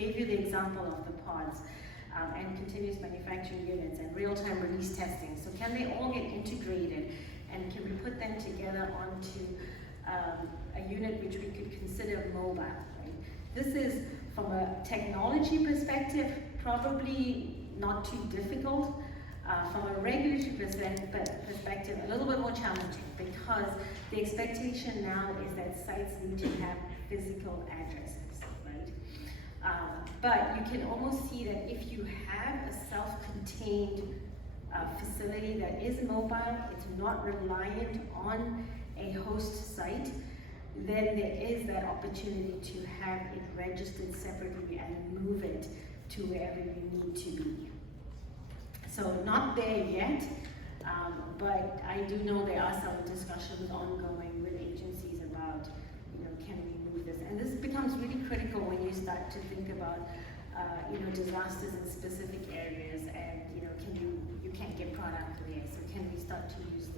gave you the example of the pods and continuous manufacturing units and real-time release testing. So can they all get integrated, and can we put them together onto a unit which we could consider mobile, right? This is, from a technology perspective, probably not too difficult. From a regulatory perspective, a little bit more challenging, because the expectation now is that sites need to have physical addresses, right? But you can almost see that if you have a self-contained facility that is mobile, it's not reliant on a host site, then there is that opportunity to have it registered separately and move it to wherever you need to be. So not there yet, but I do know there are some discussions ongoing with agencies about, can we move this? And this becomes really critical when you start to think about, disasters in specific areas, and you can't get product there. So can we start to use